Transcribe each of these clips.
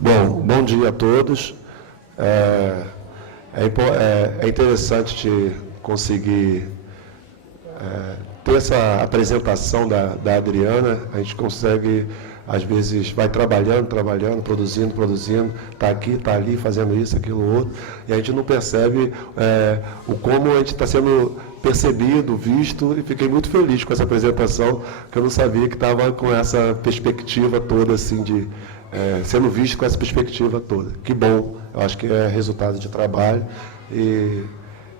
Bom dia a todos. É interessante te conseguir ter essa apresentação da Adriana. A gente consegue, às vezes, vai trabalhando, produzindo, está aqui, está ali, fazendo isso, aquilo, outro, e a gente não percebe o como a gente está sendo percebido, visto, e fiquei muito feliz com essa apresentação, que eu não sabia que estava com essa perspectiva toda, assim, de sendo visto com essa perspectiva toda. Que bom, eu acho que é resultado de trabalho, e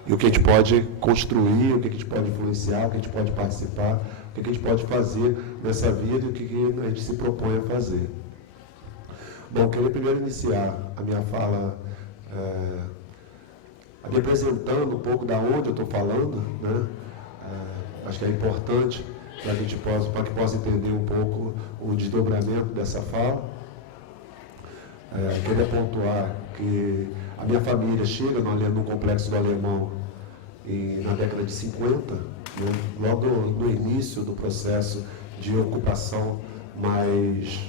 o que a gente pode construir, o que a gente pode influenciar, o que a gente pode participar, o que a gente pode fazer nessa vida e o que a gente se propõe a fazer. Bom, queria primeiro iniciar a minha fala me apresentando um pouco da onde eu estou falando, né? Acho que é importante para que possa entender um pouco o desdobramento dessa fala. Queria pontuar que a minha família chega no Complexo do Alemão na década de 50, né, logo no início do processo de ocupação mais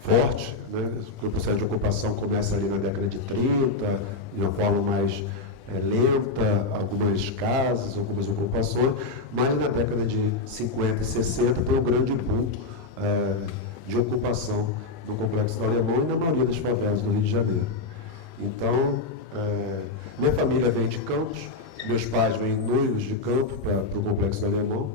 forte, né? O processo de ocupação começa ali na década de 30, de uma forma mais lenta, algumas casas, algumas ocupações, mas na década de 50 e 60 tem um grande boom de ocupação no Complexo do Alemão e na maioria das favelas do Rio de Janeiro. Então, minha família vem de Campos, meus pais vêm noivos de Campos para o Complexo do Alemão,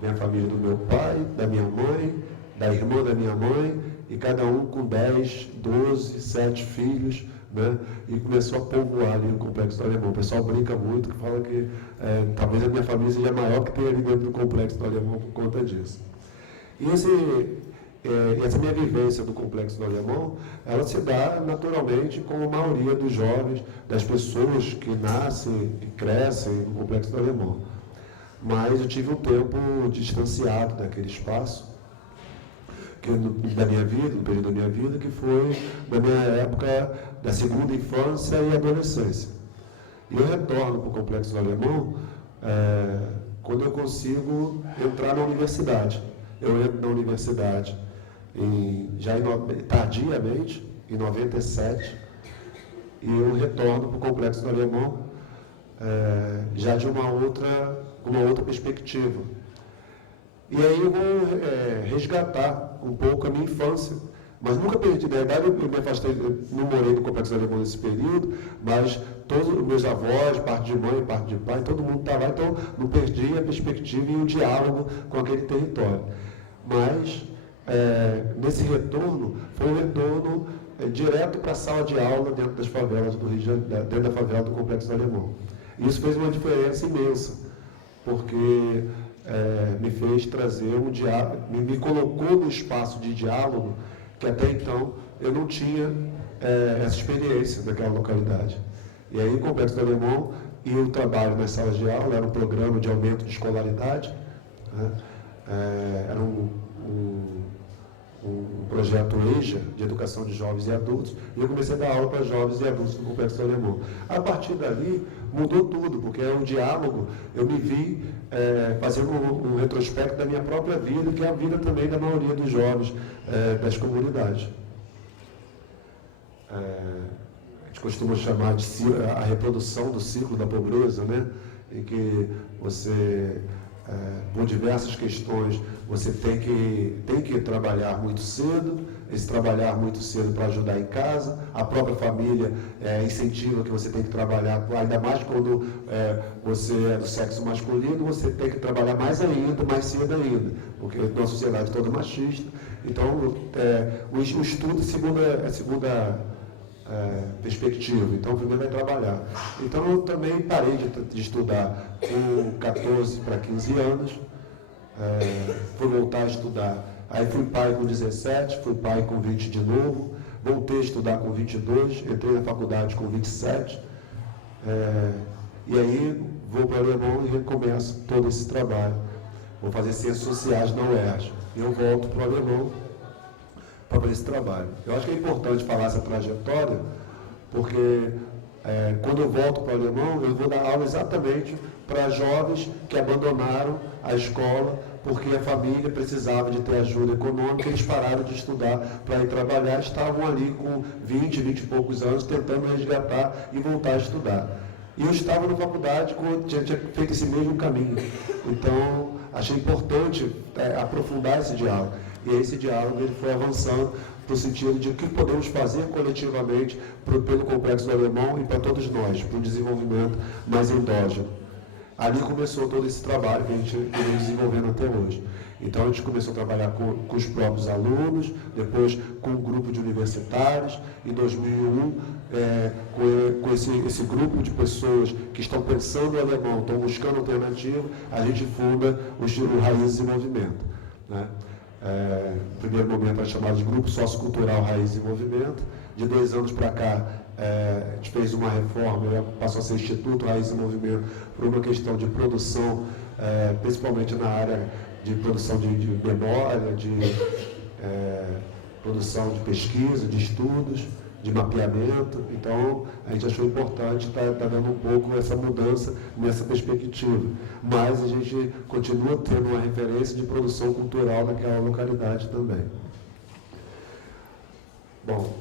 minha família do meu pai, da minha mãe, da irmã da minha mãe, e cada um com 10, 12, 7 filhos, né? E começou a povoar ali o Complexo do Alemão. O pessoal brinca muito, que fala que talvez a minha família seja maior que tem ali dentro do Complexo do Alemão por conta disso. E essa minha vivência do Complexo do Alemão, ela se dá naturalmente com a maioria dos jovens, das pessoas que nascem e crescem no Complexo do Alemão. Mas eu tive um tempo distanciado daquele espaço, da minha vida, no período da minha vida, que foi na minha época da segunda infância e adolescência. E eu retorno para o Complexo do Alemão quando eu consigo entrar na universidade. Eu entro na universidade tardiamente, em 97, e eu retorno para o Complexo do Alemão já de uma outra perspectiva. E aí eu vou resgatar um pouco a minha infância, mas nunca perdi. Na verdade, eu me afastei, eu não morei no Complexo do Alemão nesse período, mas todos os meus avós, parte de mãe, parte de pai, todo mundo estava lá, então não perdi a perspectiva e o diálogo com aquele território. Mas, nesse retorno, foi um retorno direto para a sala de aula dentro das favelas do Rio de Janeiro, dentro da favela do Complexo do Alemão. E isso fez uma diferença imensa, porque me fez trazer um diálogo, me colocou no espaço de diálogo que até então eu não tinha essa experiência naquela localidade. E aí o Complexo do Alemão e o trabalho nas salas de aula era um programa de aumento de escolaridade, né? Era um projeto EJA, de educação de jovens e adultos, e eu comecei a dar aula para jovens e adultos do Complexo do Alemão. A partir dali, mudou tudo, porque é um diálogo, eu me vi fazendo um retrospecto da minha própria vida, que é a vida também da maioria dos jovens das comunidades. A gente costuma chamar de a reprodução do ciclo da pobreza, né? Em que você, por diversas questões, você tem que trabalhar muito cedo, esse trabalhar muito cedo para ajudar em casa, a própria família incentiva que você tem que trabalhar, ainda mais quando você é do sexo masculino, você tem que trabalhar mais ainda, mais cedo ainda, porque é uma sociedade toda machista. Então, o estudo é segunda perspectiva, então primeiro vai trabalhar. Então eu também parei de estudar com 14 para 15 anos, fui voltar a estudar, aí fui pai com 17, fui pai com 20 de novo, voltei a estudar com 22, entrei na faculdade com 27, e aí vou para o Alemão e recomeço todo esse trabalho. Vou fazer Ciências Sociais na UERJ, e eu volto para o Alemão para fazer esse trabalho. Eu acho que é importante falar essa trajetória, porque quando eu volto para o Alemão, eu vou dar aula exatamente para jovens que abandonaram a escola porque a família precisava de ter ajuda econômica, eles pararam de estudar para ir trabalhar, estavam ali com 20 e poucos anos, tentando resgatar e voltar a estudar. E eu estava na faculdade, tinha feito esse mesmo caminho. Então, achei importante aprofundar esse diálogo. E esse diálogo ele foi avançando no sentido de o que podemos fazer coletivamente pelo Complexo do Alemão e para todos nós, para um desenvolvimento mais endógeno. Ali começou todo esse trabalho que a gente vem desenvolvendo até hoje. Então, a gente começou a trabalhar com os próprios alunos, depois com um grupo de universitários. Em 2001, com esse grupo de pessoas que estão pensando o alemão, estão buscando alternativa, a gente funda o Raízes em Movimento, né? No primeiro momento era chamado de Grupo Sociocultural Raízes em Movimento. De 2 anos para cá, a gente fez uma reforma, passou a ser Instituto Raízes em Movimento, por uma questão de produção, principalmente na área de produção de memória, de produção de pesquisa, de estudos, de mapeamento. Então, a gente achou importante estar dando um pouco essa mudança nessa perspectiva. Mas a gente continua tendo uma referência de produção cultural naquela localidade também. Bom,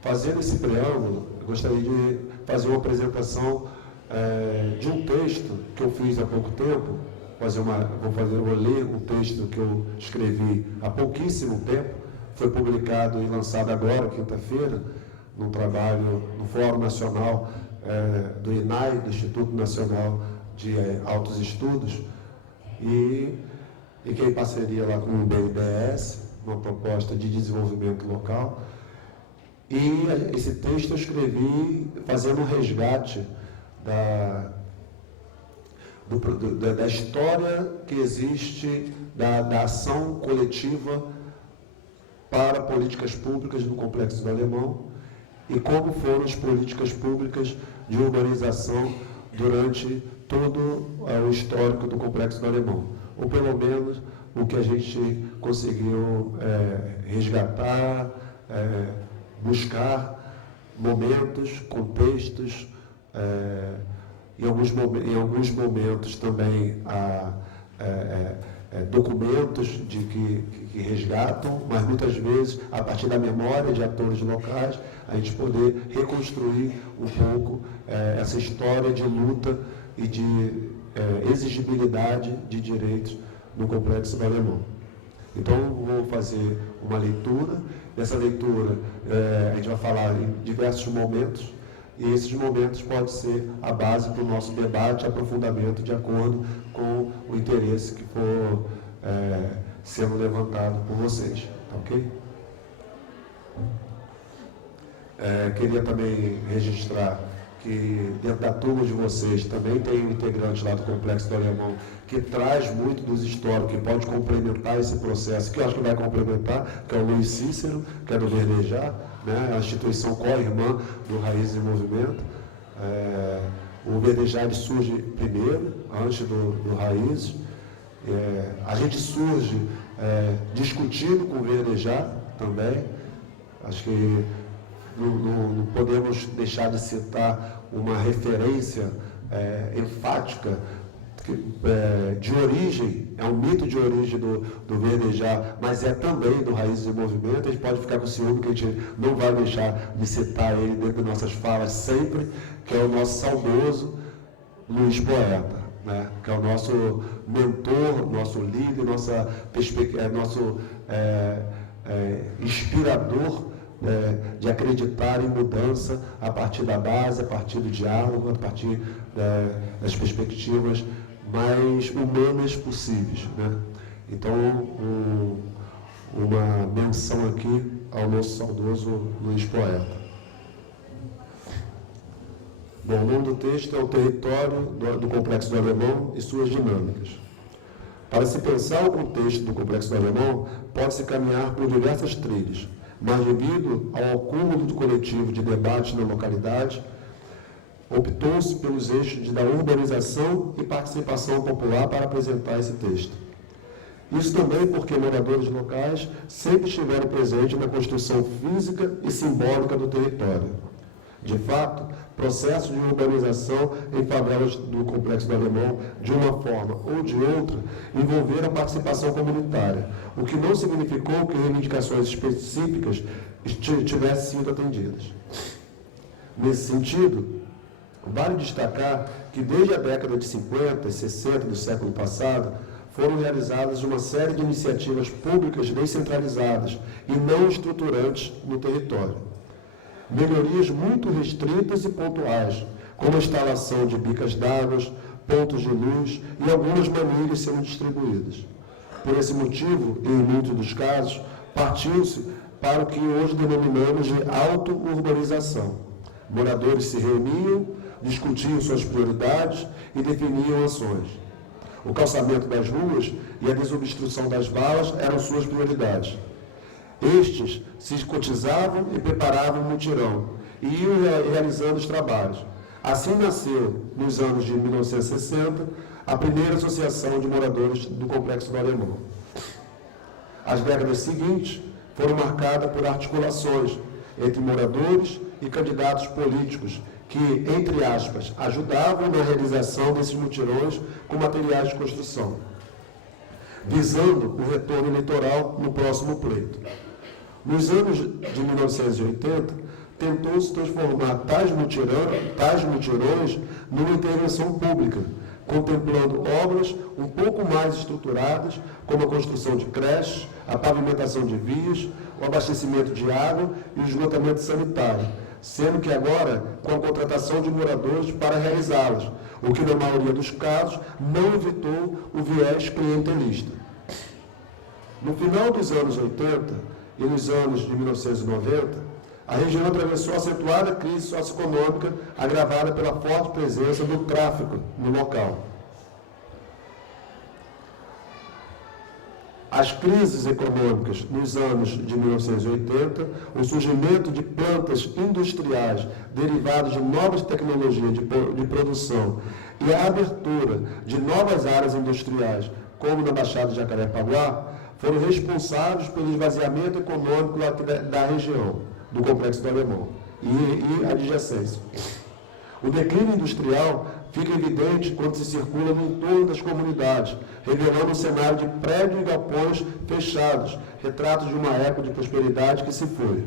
fazendo esse preâmbulo, eu gostaria de fazer uma apresentação de um texto que eu fiz há pouco tempo. Vou ler um texto que eu escrevi há pouquíssimo tempo. Foi publicado e lançado agora, quinta-feira, num trabalho no Fórum Nacional do INAI, do Instituto Nacional de Altos Estudos, e que em parceria lá com o BNDES, uma proposta de desenvolvimento local. E esse texto eu escrevi fazendo um resgate da história que existe da ação coletiva para políticas públicas no Complexo do Alemão e como foram as políticas públicas de urbanização durante todo o histórico do Complexo do Alemão, ou pelo menos o que a gente conseguiu resgatar, buscar momentos, contextos, em alguns momentos também documentos que resgatam, mas muitas vezes, a partir da memória de atores locais, a gente poder reconstruir um pouco essa história de luta e de exigibilidade de direitos no Complexo do Alemão. Então, vou fazer uma leitura. Nessa leitura, a gente vai falar em diversos momentos, e esses momentos podem ser a base para o nosso debate e aprofundamento de acordo com o interesse que for sendo levantado por vocês. Tá ok? Queria também registrar que dentro da turma de vocês também tem um integrante lá do Complexo do Alemão que traz muito dos históricos, que pode complementar esse processo, que eu acho que vai complementar, que é o Luiz Cícero, que é do Verdejar, né, a instituição co-irmã do Raízes em Movimento. O Verdejar surge primeiro, antes do Raízes. A gente surge discutindo com o Verdejar também. Acho que não podemos deixar de citar uma referência enfática de origem, é um mito de origem do Verdejar, mas é também do Raízes em Movimento. A gente pode ficar com ciúme que a gente não vai deixar de citar ele dentro das nossas falas sempre, que é o nosso saudoso Luiz Poeta, né? Que é o nosso mentor, nosso líder, nosso inspirador de acreditar em mudança a partir da base, a partir do diálogo, a partir das perspectivas mais humanas possíveis, né? Então, uma menção aqui ao nosso saudoso Luiz Poeta. Bom, o nome do texto é O Território do Complexo do Alemão e Suas Dinâmicas. Para se pensar o contexto do Complexo do Alemão, pode-se caminhar por diversas trilhas, mas devido ao acúmulo do coletivo de debates na localidade, optou-se pelos eixos da urbanização e participação popular para apresentar esse texto. Isso também porque moradores locais sempre estiveram presentes na construção física e simbólica do território. De fato, processos de urbanização em favelas do Complexo do Alemão, de uma forma ou de outra, envolveram a participação comunitária, o que não significou que reivindicações específicas tivessem sido atendidas. Nesse sentido, vale destacar que desde a década de 50 e 60 do século passado, foram realizadas uma série de iniciativas públicas descentralizadas e não estruturantes no território. Melhorias muito restritas e pontuais, como a instalação de bicas d'água, pontos de luz e algumas manilhas sendo distribuídas. Por esse motivo, em muitos dos casos, partiu-se para o que hoje denominamos de auto-urbanização. Moradores se reuniam, discutiam suas prioridades e definiam ações. O calçamento das ruas e a desobstrução das valas eram suas prioridades. Estes se cotizavam e preparavam um mutirão e iam realizando os trabalhos. Assim nasceu, nos anos de 1960, a primeira associação de moradores do Complexo do Alemão. As décadas seguintes foram marcadas por articulações entre moradores e candidatos políticos que, entre aspas, ajudavam na realização desses mutirões com materiais de construção, visando o retorno eleitoral no próximo pleito. Nos anos de 1980, tentou-se transformar tais mutirões numa intervenção pública, contemplando obras um pouco mais estruturadas, como a construção de creches, a pavimentação de vias, o abastecimento de água e o esgotamento sanitário, sendo que agora com a contratação de moradores para realizá-las, o que na maioria dos casos não evitou o viés clientelista. No final dos anos 80 e nos anos de 1990, a região atravessou acentuada crise socioeconômica agravada pela forte presença do tráfico no local. As crises econômicas nos anos de 1980, o surgimento de plantas industriais derivadas de novas tecnologias de produção e a abertura de novas áreas industriais, como na Baixada de Jacarepaguá, foram responsáveis pelo esvaziamento econômico da região, do Complexo do Alemão e adjacência. O declínio industrial fica evidente quando se circula no entorno das comunidades, revelando um cenário de prédios e galpões fechados, retratos de uma época de prosperidade que se foi.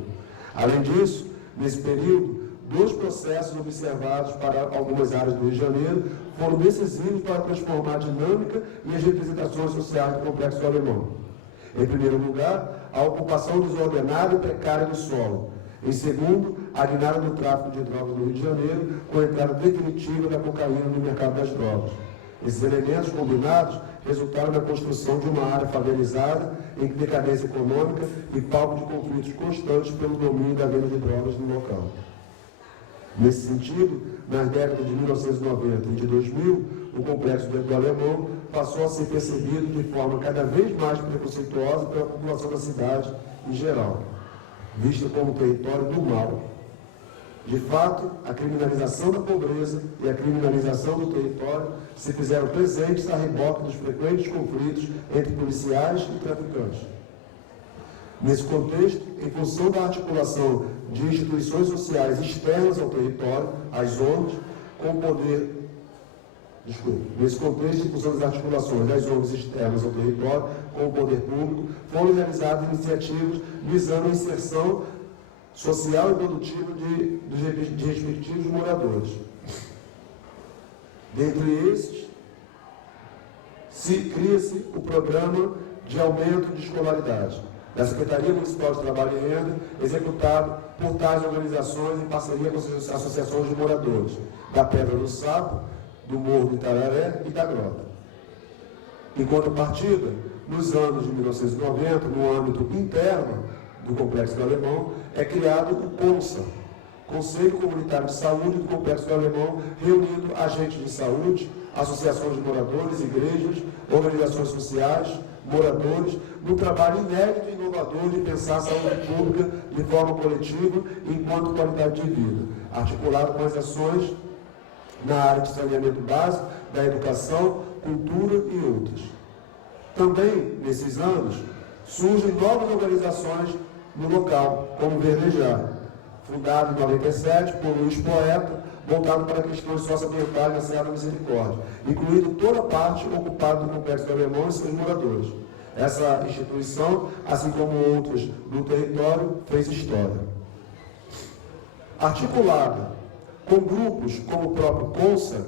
Além disso, nesse período, dois processos observados para algumas áreas do Rio de Janeiro foram decisivos para transformar a dinâmica e as representações sociais do Complexo do Alemão. Em primeiro lugar, a ocupação desordenada e precária do solo. Em segundo, a guinada do tráfico de drogas no Rio de Janeiro, com a entrada definitiva da cocaína no mercado das drogas. Esses elementos combinados resultaram na construção de uma área favelizada, em decadência econômica e palco de conflitos constantes pelo domínio da venda de drogas no local. Nesse sentido, nas décadas de 1990 e de 2000, o Complexo do Alemão passou a ser percebido de forma cada vez mais preconceituosa pela população da cidade em geral, visto como território do mal. De fato, a criminalização da pobreza e a criminalização do território se fizeram presentes a reboque dos frequentes conflitos entre policiais e traficantes. Nesse contexto, em função da articulação de instituições sociais externas ao território, as ONGs, com o poder... Nesse contexto, em função das articulações das ONGs externas ao território, com o poder público, foram realizadas iniciativas visando a inserção social e produtiva de respectivos moradores. Dentre esses, cria-se o Programa de Aumento de Escolaridade da Secretaria Municipal de Trabalho e Renda, executado por tais organizações em parceria com as associações de moradores da Pedra do Sapo, do Morro do Itararé e da Grota. Em contrapartida, nos anos de 1990, no âmbito interno do Complexo do Alemão, é criado o CONSA, Conselho Comunitário de Saúde do Complexo do Alemão, reunindo agentes de saúde, associações de moradores, igrejas, organizações sociais, moradores, num trabalho inédito e inovador de pensar a saúde pública de forma coletiva enquanto qualidade de vida, articulado com as ações na área de saneamento básico, da educação, cultura e outras. Também, nesses anos, surgem novas organizações no local, como Verdejar, fundado em 97 por Luiz Poeta, voltado para questões socioambientais na Serra da Misericórdia, incluindo toda a parte ocupada do Complexo do Alemão e seus moradores. Essa instituição, assim como outras no território, fez história. Articulada com grupos como o próprio CONSA,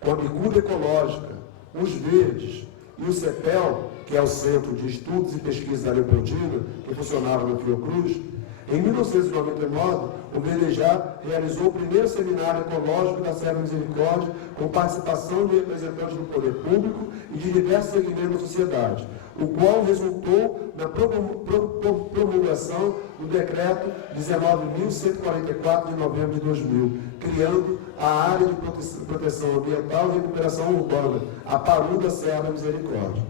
com a Bicuda Ecológica, os Verdes e o CEPEL, que é o Centro de Estudos e Pesquisa da Leopoldina, que funcionava no Fiocruz, em 1999, o Verdejar realizou o primeiro seminário ecológico da Serra da Misericórdia, com participação de representantes do poder público e de diversos segmentos da sociedade, o qual resultou na promulgação do Decreto 19.144 de novembro de 2000, criando a Área de Proteção Ambiental e Recuperação Urbana, a PARU da Serra da Misericórdia.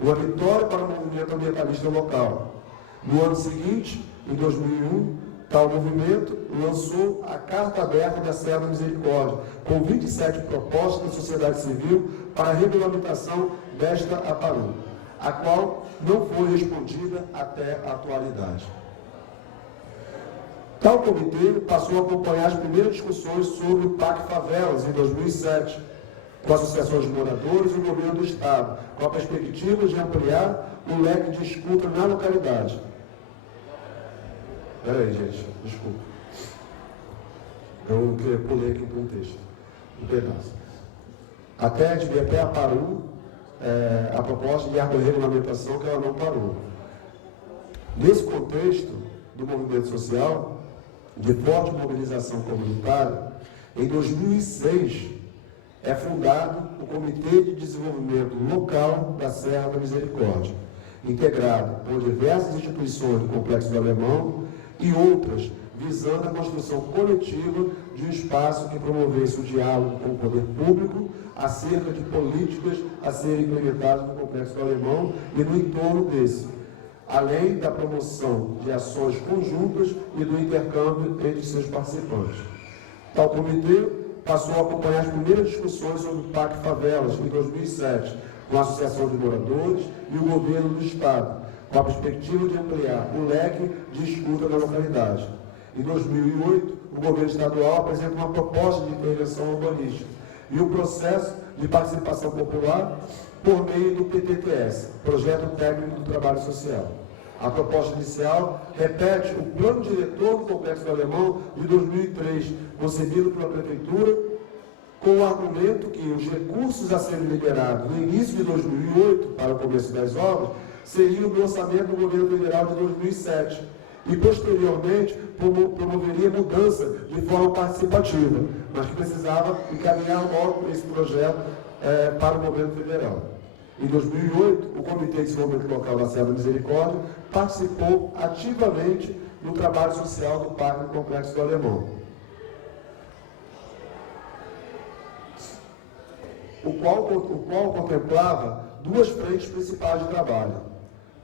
Uma vitória para o movimento ambientalista local. No ano seguinte, em 2001, tal movimento lançou a Carta Aberta da Serra da Misericórdia, com 27 propostas da sociedade civil para a regulamentação desta APARU, a qual não foi respondida até a atualidade. Tal comitê passou a acompanhar as primeiras discussões sobre o PAC Favelas, em 2007, com associações de moradores e o governo do Estado, com a perspectiva de ampliar o leque de escuta na localidade. Peraí, gente, desculpa. Eu pulei aqui para um texto, um pedaço. Devia até a PARU, a proposta de regulamentação, que ela não parou. Nesse contexto do movimento social, de forte mobilização comunitária, em 2006 é fundado o Comitê de Desenvolvimento Local da Serra da Misericórdia, integrado por diversas instituições do Complexo do Alemão e outras, visando a construção coletiva de um espaço que promovesse o diálogo com o poder público acerca de políticas a serem implementadas no Complexo do Alemão e no entorno desse, além da promoção de ações conjuntas e do intercâmbio entre seus participantes. Tal comitê passou a acompanhar as primeiras discussões sobre o PAC Favelas, em 2007, com a Associação de Moradores e o Governo do Estado, com a perspectiva de ampliar o leque de escuta na localidade. Em 2008, o Governo Estadual apresenta uma proposta de intervenção urbanística e o processo de participação popular por meio do PTTS, Projeto Técnico do Trabalho Social. A proposta inicial repete o plano diretor do Complexo do Alemão de 2003, concebido pela Prefeitura, com o argumento que os recursos a serem liberados no início de 2008, para o começo das obras, seriam do orçamento do Governo Federal de 2007 e, posteriormente, promoveria mudança de forma participativa, mas que precisava encaminhar logo esse projeto para o Governo Federal. Em 2008, o Comitê de Desenvolvimento Local da Serra da Misericórdia participou ativamente no trabalho social do Parque do Complexo do Alemão, o qual contemplava duas frentes principais de trabalho: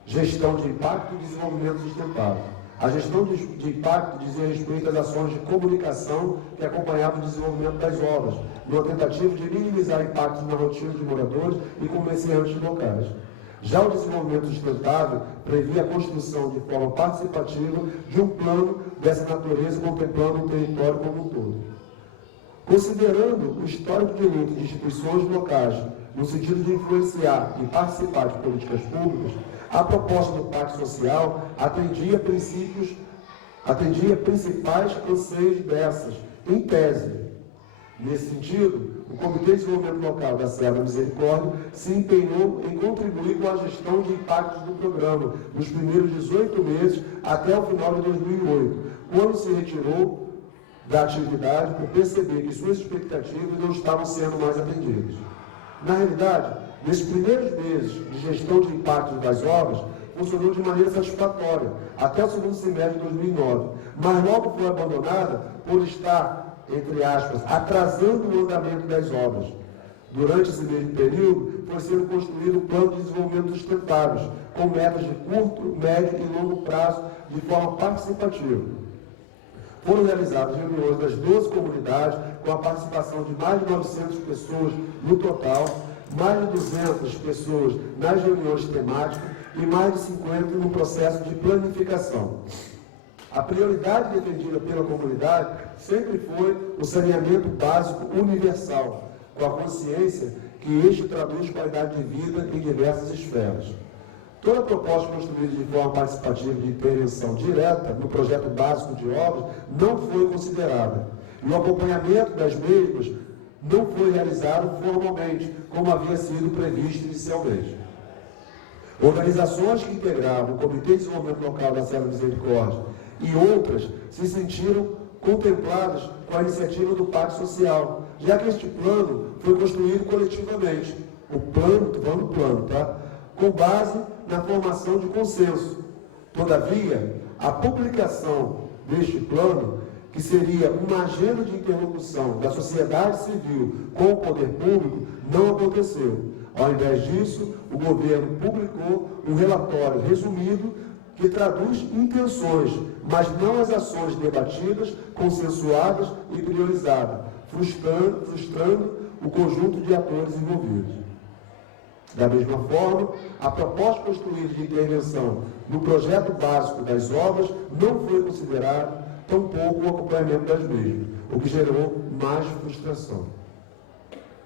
gestão de impacto e desenvolvimento sustentável. A gestão de impacto dizia respeito às ações de comunicação que acompanhavam o desenvolvimento das obras, numa tentativa de minimizar impactos na rotina de moradores e comerciantes locais. Já o desenvolvimento sustentável previa a construção de forma participativa de um plano dessa natureza, contemplando o território como um todo. Considerando o histórico de luta de instituições locais, no sentido de influenciar e participar de políticas públicas, a proposta do Pacto Social atendia principais anseios dessas, em tese. Nesse sentido, o Comitê de Desenvolvimento Local da Serra da Misericórdia se empenhou em contribuir com a gestão de impactos do programa nos primeiros 18 meses até o final de 2008, quando se retirou da atividade por perceber que suas expectativas não estavam sendo mais atendidas. Na realidade, nesses primeiros meses de gestão de impactos das obras, funcionou de maneira satisfatória, até o segundo semestre de 2009, mas logo foi abandonada por estar, entre aspas, atrasando o andamento das obras. Durante esse mesmo período, foi sendo construído o Plano de Desenvolvimento Sustentável, com metas de curto, médio e longo prazo, de forma participativa. Foram realizadas reuniões das 12 comunidades, com a participação de mais de 900 pessoas no total, mais de 200 pessoas nas reuniões temáticas e mais de 50 no processo de planificação. A prioridade defendida pela comunidade sempre foi o saneamento básico universal, com a consciência que este traduz qualidade de vida em diversas esferas. Toda proposta construída de forma participativa de intervenção direta no projeto básico de obras não foi considerada, e o acompanhamento das mesmas não foi realizado formalmente, como havia sido previsto inicialmente. Organizações que integravam o Comitê de Desenvolvimento Local da Serra da Misericórdia e outras se sentiram contempladas com a iniciativa do Pacto Social, já que este plano foi construído coletivamente. O plano, estou falando do plano, tá? Com base na formação de consenso. Todavia, a publicação deste plano, que seria uma agenda de interlocução da sociedade civil com o poder público, não aconteceu. Ao invés disso, o governo publicou um relatório resumido que traduz intenções, mas não as ações debatidas, consensuadas e priorizadas, frustrando o conjunto de atores envolvidos. Da mesma forma, a proposta construída de intervenção no projeto básico das obras não foi considerada, tampouco o acompanhamento das mesmas, o que gerou mais frustração.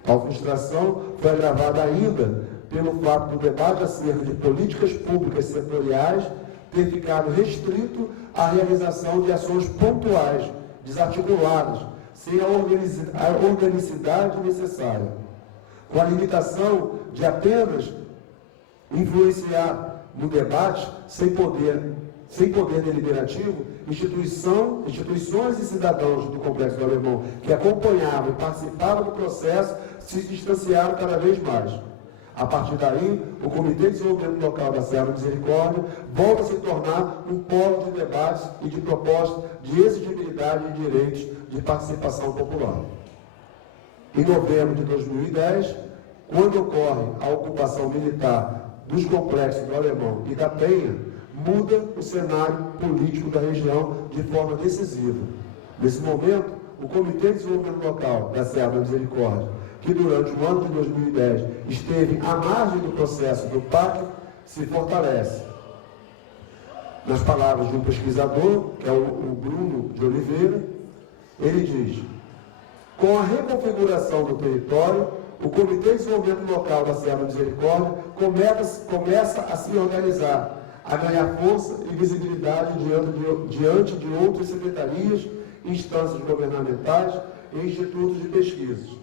Tal frustração foi agravada ainda pelo fato do debate acerca de políticas públicas setoriais ter ficado restrito à realização de ações pontuais, desarticuladas, sem a organicidade necessária. Com a limitação de apenas influenciar no debate, sem poder deliberativo, instituições e cidadãos do Complexo do Alemão que acompanhavam e participavam do processo se distanciaram cada vez mais. A partir daí, o Comitê de Desenvolvimento Local da Serra da Misericórdia volta a se tornar um polo de debates e de propostas de exigibilidade de direitos de participação popular. Em novembro de 2010, quando ocorre a ocupação militar dos complexos do Alemão e da Penha, muda o cenário político da região de forma decisiva. Nesse momento, o Comitê de Desenvolvimento Local da Serra da Misericórdia, que durante o ano de 2010 esteve à margem do processo do PAC, se fortalece. Nas palavras de um pesquisador, que é o Bruno de Oliveira, ele diz: com a reconfiguração do território, o Comitê de Desenvolvimento Local da Serra da Misericórdia começa a se organizar, a ganhar força e visibilidade diante de outras secretarias, instâncias governamentais e institutos de pesquisa.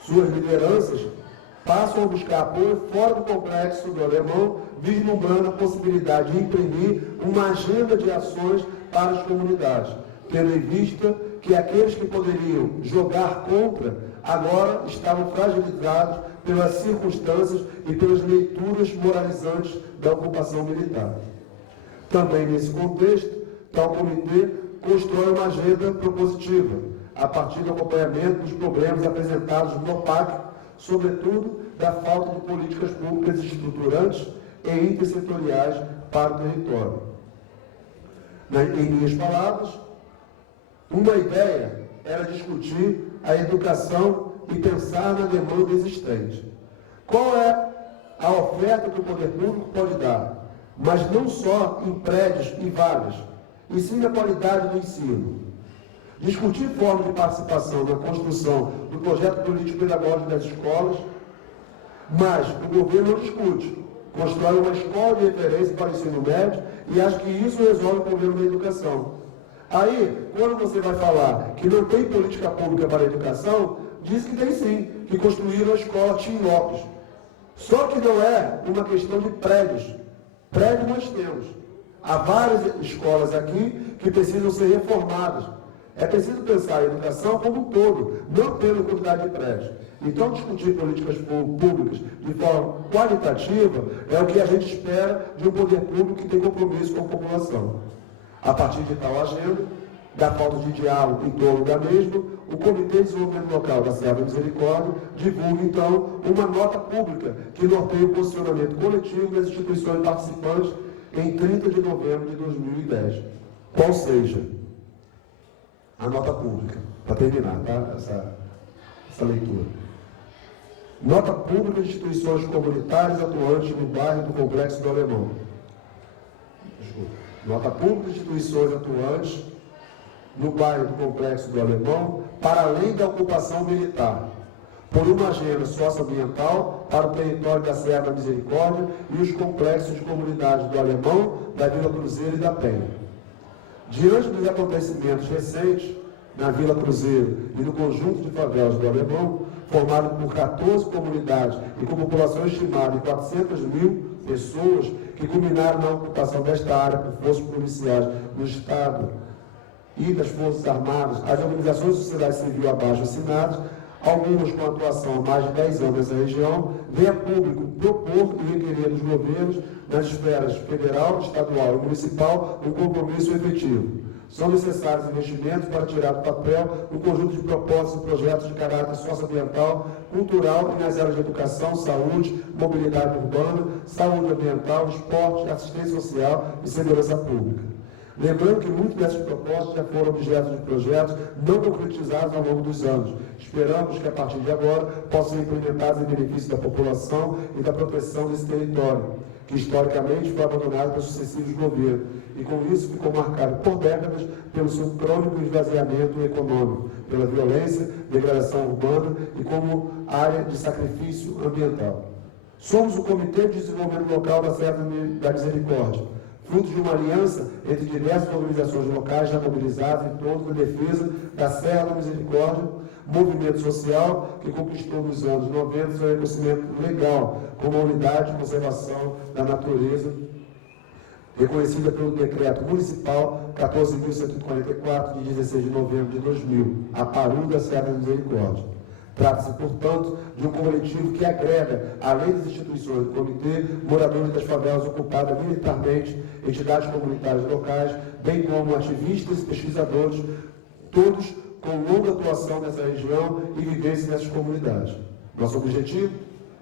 Suas lideranças passam a buscar apoio fora do complexo do Alemão, vislumbrando a possibilidade de imprimir uma agenda de ações para as comunidades, tendo em vista que aqueles que poderiam jogar contra agora estavam fragilizados pelas circunstâncias e pelas leituras moralizantes da ocupação militar. Também nesse contexto, tal comitê constrói uma agenda propositiva, a partir do acompanhamento dos problemas apresentados no PAC, sobretudo da falta de políticas públicas estruturantes e intersetoriais para o território. Em minhas palavras, uma ideia era discutir a educação e pensar na demanda existente. Qual é a oferta que o poder público pode dar? Mas não só em prédios e vagas, e sim na qualidade do ensino. Discutir formas de participação na construção do projeto político-pedagógico das escolas, mas o governo não discute. Constrói uma escola de referência para o ensino médio e acha que isso resolve o problema da educação. Aí, quando você vai falar que não tem política pública para a educação, diz que tem sim, que construíram a escola Tim Lopes. Só que não é uma questão de prédios. Prédios nós temos. Há várias escolas aqui que precisam ser reformadas. É preciso pensar a educação como um todo, não pela quantidade de prédios. Então, discutir políticas públicas de forma qualitativa é o que a gente espera de um poder público que tem compromisso com a população. A partir de tal agenda, da falta de diálogo em torno da mesma, o Comitê de Desenvolvimento Local da Serra da Misericórdia divulga, então, uma nota pública que norteia o posicionamento coletivo das instituições participantes em 30 de novembro de 2010. Qual seja a nota pública, para terminar, tá? essa leitura. Nota pública de instituições comunitárias atuantes no bairro do Complexo do Alemão. Nota pública de instituições atuantes no bairro do Complexo do Alemão, para além da ocupação militar, por uma agenda socioambiental para o território da Serra da Misericórdia e os complexos de comunidades do Alemão, da Vila Cruzeiro e da Penha. Diante dos acontecimentos recentes, na Vila Cruzeiro e no conjunto de favelas do Alemão, formado por 14 comunidades e com população estimada em 400 mil pessoas, que culminaram na ocupação desta área por forças policiais do Estado e das Forças Armadas, as organizações de sociedade civil abaixo assinadas, algumas com atuação há mais de 10 anos nessa região, vem a público propor e requerer dos governos, nas esferas federal, estadual e municipal, um compromisso efetivo. São necessários investimentos para tirar do papel um conjunto de propostas e projetos de caráter socioambiental, cultural e nas áreas de educação, saúde, mobilidade urbana, saúde ambiental, esporte, assistência social e segurança pública. Lembrando que muitas dessas propostas já foram objeto de projetos não concretizados ao longo dos anos. Esperamos que, a partir de agora, possam ser implementados em benefício da população e da proteção desse território, que historicamente foi abandonado pelos sucessivos governos, e com isso ficou marcado por décadas pelo seu crônico esvaziamento econômico, pela violência, degradação urbana e como área de sacrifício ambiental. Somos o Comitê de Desenvolvimento Local da Serra da Misericórdia, fruto de uma aliança entre diversas organizações locais já mobilizadas em torno da defesa da Serra da Misericórdia, movimento social que conquistou nos anos 90 seu reconhecimento legal como uma unidade de conservação da natureza, reconhecida pelo Decreto Municipal 14.144, de 16 de novembro de 2000, a Paru da Serra da Misericórdia. Trata-se, portanto, de um coletivo que agrega, além das instituições do comitê, moradores das favelas ocupadas militarmente, entidades comunitárias locais, bem como ativistas e pesquisadores, todos com longa atuação nessa região e vivência nessas comunidades. Nosso objetivo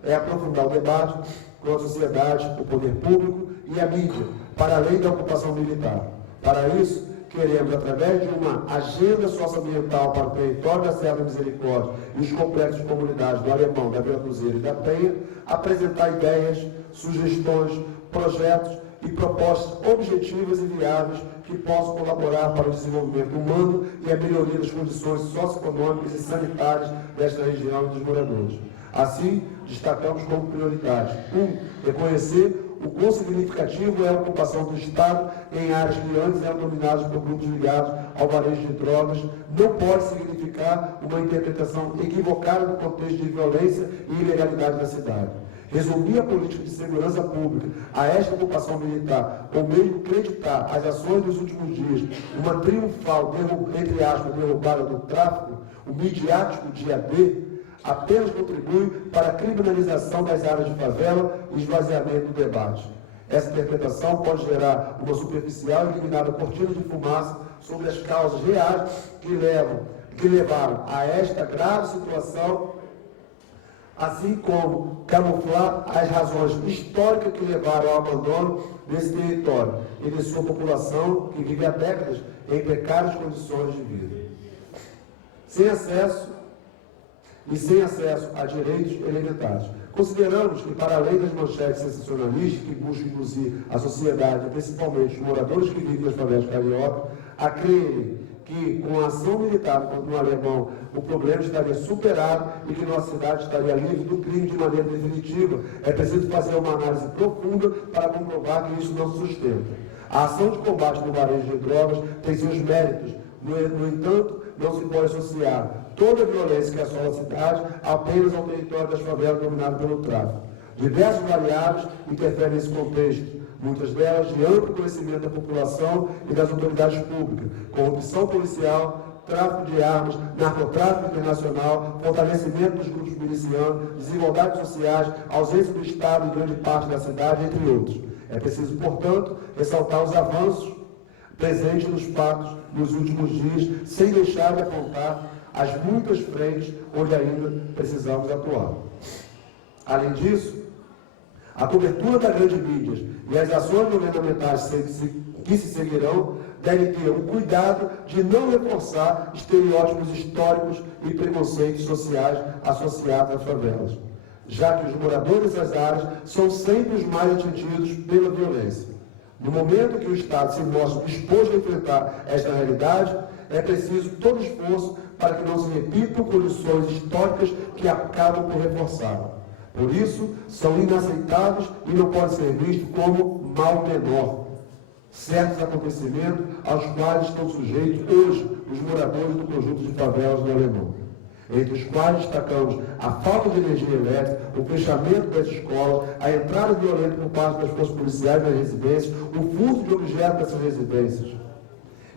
é aprofundar o debate com a sociedade, o poder público e a mídia, para além da ocupação militar. Para isso, queremos, através de uma agenda socioambiental para o território da Serra da Misericórdia e os complexos de comunidades do Alemão, da Vila Cruzeiro e da Penha, apresentar ideias, sugestões, projetos e propostas objetivas e viáveis que possam colaborar para o desenvolvimento humano e a melhoria das condições socioeconômicas e sanitárias desta região e dos moradores. Assim, destacamos como prioridade: 1. Reconhecer o quão significativo é a ocupação do Estado em áreas que antes eram dominadas por grupos ligados ao varejo de drogas. Não pode significar uma interpretação equivocada do contexto de violência e ilegalidade da cidade. Resumir a política de segurança pública a esta ocupação militar, ou mesmo acreditar as ações dos últimos dias, uma triunfal, entre aspas, derrubada do tráfico, o midiático dia D, apenas contribui para a criminalização das áreas de favela e esvaziamento do debate. Essa interpretação pode gerar uma superficial e eliminada cortina de fumaça sobre as causas reais que levaram a esta grave situação, assim como camuflar as razões históricas que levaram ao abandono desse território e de sua população, que vive há décadas em precárias condições de vida. Sem acesso a direitos elementares. Consideramos que, para além das manchetes sensacionalistas que buscam induzir a sociedade, principalmente os moradores que vivem nas favelas cariocas, a crerem que, com a ação militar no Alemão, o problema estaria superado e que nossa cidade estaria livre do crime de maneira definitiva, é preciso fazer uma análise profunda para comprovar que isso não se sustenta. A ação de combate no varejo de drogas tem seus méritos. No entanto, não se pode associar toda a violência que assola a cidade apenas ao território das favelas dominado pelo tráfico. Diversas variáveis interferem nesse contexto, muitas delas de amplo conhecimento da população e das autoridades públicas: corrupção policial, tráfico de armas, narcotráfico internacional, fortalecimento dos grupos milicianos, desigualdades sociais, ausência do Estado em grande parte da cidade, entre outros. É preciso, portanto, ressaltar os avanços presentes nos fatos nos últimos dias, sem deixar de apontar as muitas frentes onde ainda precisamos atuar. Além disso, a cobertura da grande mídia e as ações governamentais que se seguirão devem ter o cuidado de não reforçar estereótipos históricos e preconceitos sociais associados às favelas, já que os moradores das áreas são sempre os mais atingidos pela violência. No momento que o Estado se mostra disposto a enfrentar esta realidade, é preciso todo esforço para que não se repitam condições históricas que acabam por reforçá-la. Por isso, são inaceitáveis e não podem ser vistos como mal menor certos acontecimentos aos quais estão sujeitos hoje os moradores do conjunto de favelas do Alemão, entre os quais destacamos a falta de energia elétrica, o fechamento das escolas, a entrada violenta por parte das forças policiais nas residências, o furto de objetos dessas residências.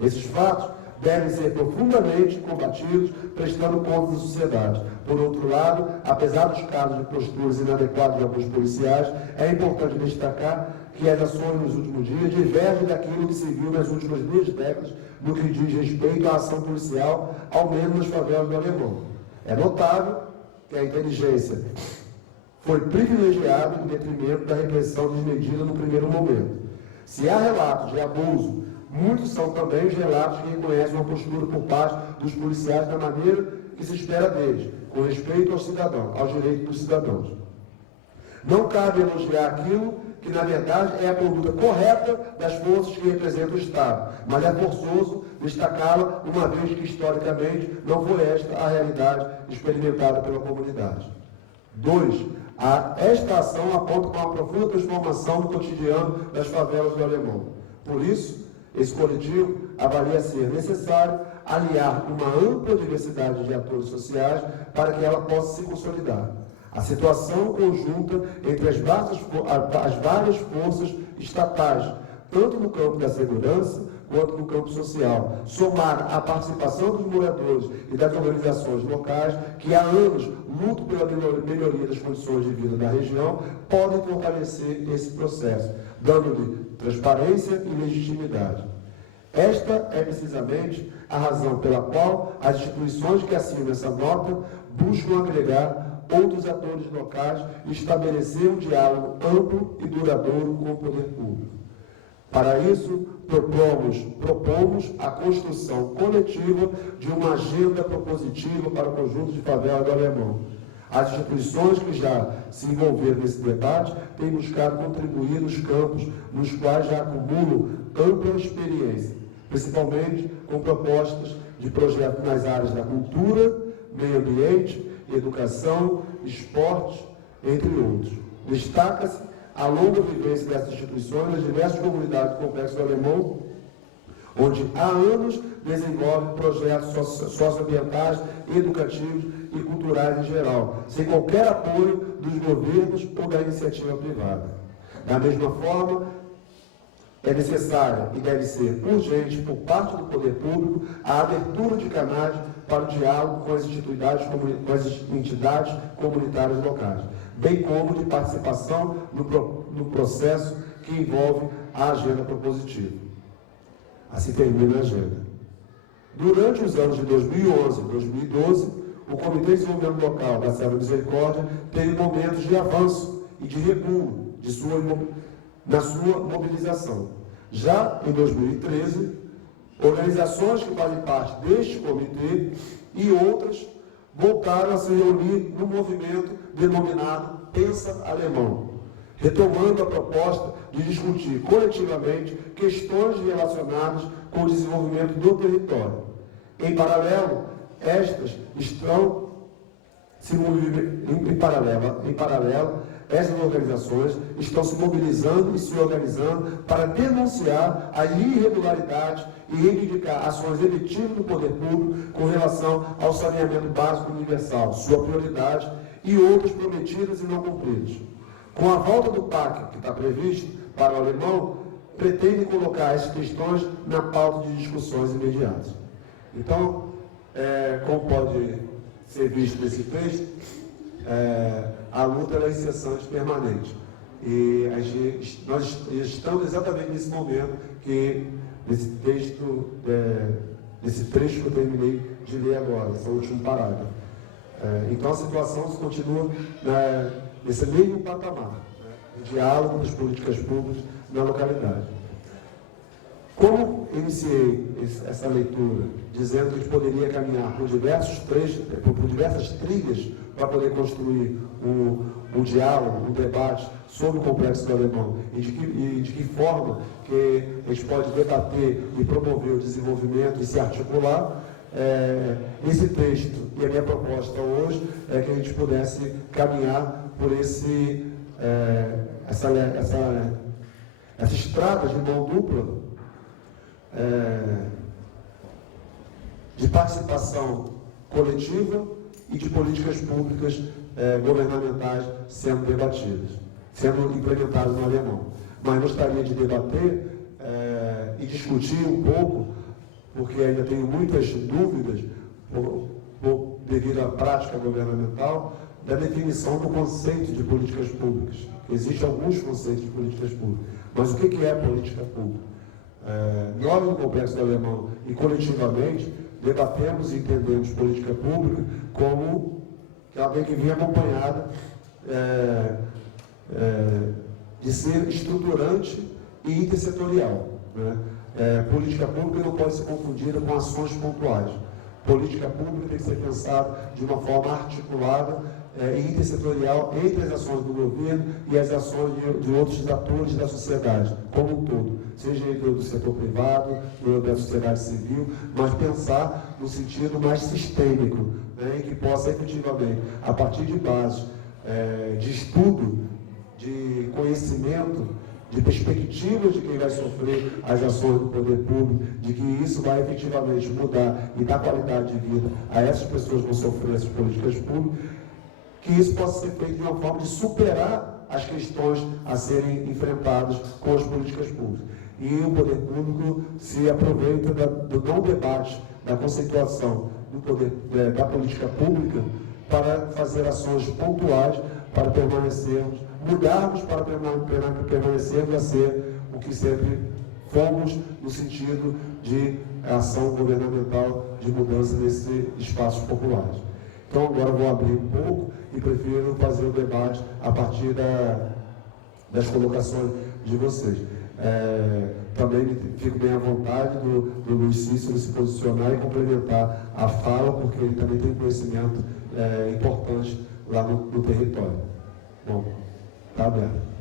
Esses fatos devem ser profundamente combatidos, prestando contas à sociedade. Por outro lado, apesar dos casos de posturas inadequadas de alguns policiais, é importante destacar que as ações nos últimos dias divergem daquilo que se viu nas últimas 2 décadas no que diz respeito à ação policial, ao menos nas favelas do Alemão. É notável que a inteligência foi privilegiada em detrimento da repressão desmedida no primeiro momento. Se há relatos de abuso, muitos são também os relatos que reconhecem uma postura por parte dos policiais da maneira que se espera deles, com respeito aos cidadãos, aos direitos dos cidadãos. Não cabe elogiar aquilo que, na verdade, é a conduta correta das forças que representam o Estado, mas é forçoso destacá-la, uma vez que, historicamente, não foi esta a realidade experimentada pela comunidade. 2. Esta ação aponta para uma profunda transformação no cotidiano das favelas do Alemão. Por isso, esse coletivo avalia ser necessário aliar uma ampla diversidade de atores sociais para que ela possa se consolidar. A situação conjunta entre as várias forças estatais, tanto no campo da segurança quanto no campo social, somar a participação dos moradores e das organizações locais, que há anos lutam pela melhoria das condições de vida da região, podem fortalecer esse processo, dando-lhe transparência e legitimidade. Esta é precisamente a razão pela qual as instituições que assinam essa nota buscam agregar outros atores locais e estabelecer um diálogo amplo e duradouro com o poder público. Para isso, propomos a construção coletiva de uma agenda propositiva para o conjunto de favelas do Alemão. As instituições que já se envolveram nesse debate têm buscado contribuir nos campos nos quais já acumulam ampla experiência, principalmente com propostas de projetos nas áreas da cultura, meio ambiente, educação, esporte, entre outros. Destaca-se a longa vivência dessas instituições nas diversas comunidades do Complexo do Alemão, onde há anos desenvolvem projetos socioambientais, educativos e culturais em geral, sem qualquer apoio dos governos ou da iniciativa privada. Da mesma forma, é necessária e deve ser urgente, por parte do poder público, a abertura de canais para o diálogo com as entidades comunitárias locais, bem como de participação no processo que envolve a agenda propositiva. Assim termina a agenda. Durante os anos de 2011 e 2012, o Comitê de Desenvolvimento Local da Serra da Misericórdia teve momentos de avanço e de recuo na sua mobilização. Já em 2013, organizações que fazem parte deste comitê e outras voltaram a se reunir no movimento denominado Pensa Alemão, retomando a proposta de discutir coletivamente questões relacionadas com o desenvolvimento do território. Em paralelo, estas estão essas organizações estão se mobilizando e se organizando para denunciar a irregularidade e reivindicar ações efetivas do poder público com relação ao saneamento básico universal, sua prioridade, e outras prometidas e não cumpridas. Com a volta do PAC, que está previsto para o Alemão, pretende colocar essas questões na pauta de discussões imediatas. Então, como pode ser visto nesse texto, a luta é incessante, permanente. E nós estamos exatamente nesse momento que, nesse texto, nesse trecho que eu terminei de ler agora, esse último parágrafo. Então a situação continua nesse mesmo patamar, de diálogo das políticas públicas na localidade. Como iniciei essa leitura dizendo que a gente poderia caminhar por diversas trilhas para poder construir um diálogo, um debate sobre o Complexo do Alemão e de que forma que a gente pode debater e promover o desenvolvimento e se articular, esse texto e a minha proposta hoje é que a gente pudesse caminhar por essa estrada de mão dupla de participação coletiva e de políticas públicas governamentais sendo debatidas, sendo implementadas no alemão. Mas gostaria de debater e discutir um pouco, porque ainda tenho muitas dúvidas, devido à prática governamental, da definição do conceito de políticas públicas. Existem alguns conceitos de políticas públicas, mas o que é política pública? Nós, no Complexo do Alemão, e coletivamente, debatemos e entendemos política pública como alguém que vem acompanhada de ser estruturante e intersetorial. Né? Política pública não pode ser confundida com ações pontuais. Política pública tem que ser pensada de uma forma articulada e intersetorial entre as ações do governo e as ações de outros atores da sociedade, como um todo, seja do setor privado, da sociedade civil, mas pensar no sentido mais sistêmico, né, em que possa efetivamente, a partir de bases de estudo, de conhecimento, de perspectivas de quem vai sofrer as ações do poder público, de que isso vai efetivamente mudar e dar qualidade de vida a essas pessoas que vão sofrer essas políticas públicas, que isso possa ser feito de uma forma de superar as questões a serem enfrentadas com as políticas públicas. E o poder público se aproveita do não debate, da conceituação do poder, da política pública para fazer ações pontuais para permanecermos, mudarmos para permanecermos a ser o que sempre fomos no sentido de ação governamental de mudança nesses espaços populares. Então agora vou abrir um pouco e prefiro fazer o debate a partir das colocações de vocês. Também fico bem à vontade do Luiz Cícero se posicionar e complementar a fala, porque ele também tem conhecimento importante lá no território. Bom, está aberto.